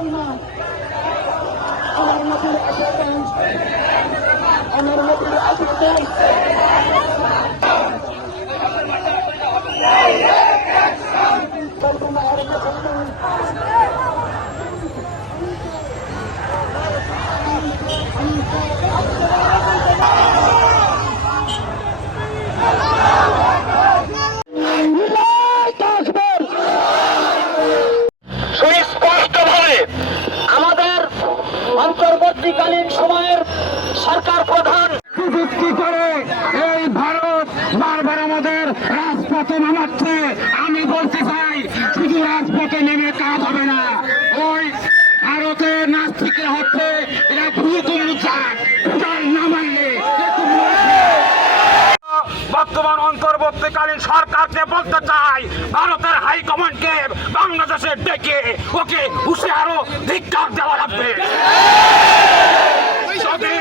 মুসলমান আমার মতের আশেপাশ আমার মতের আশেপাশ কল্পনা আর অন্তর্বর্তীকালীন সময়ের সরকার প্রধান। যুক্তি করে এই ভারত? বারবার আমাদের রাজপথে নামাচ্ছে। আমি বলতে চাই শুধু রাজপথে নেমে কাজ হবে না। ওই ভারতের নাস্তিকে হচ্ছে এরা ভূত মুচার না মানলে বর্তমান অন্তর্বর্তীকালীন সরকারকে বলতে চাই ভারতের হাইকমান্ডকে বাংলাদেশে ডেকে ওকে হুশিয়ারও ধিক্কার দেওয়া লাগবে যদি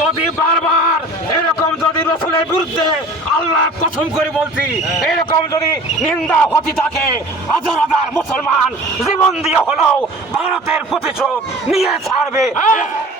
যদি বারবার এরকম যদি রসুলের বিরুদ্ধে আল্লাহ কসম করে বলছি, এরকম যদি নিন্দা হতে থাকে, হাজার হাজার মুসলমান জীবন দিয়ে হলেও ভারতের প্রতিশোধ নিয়ে ছাড়বে।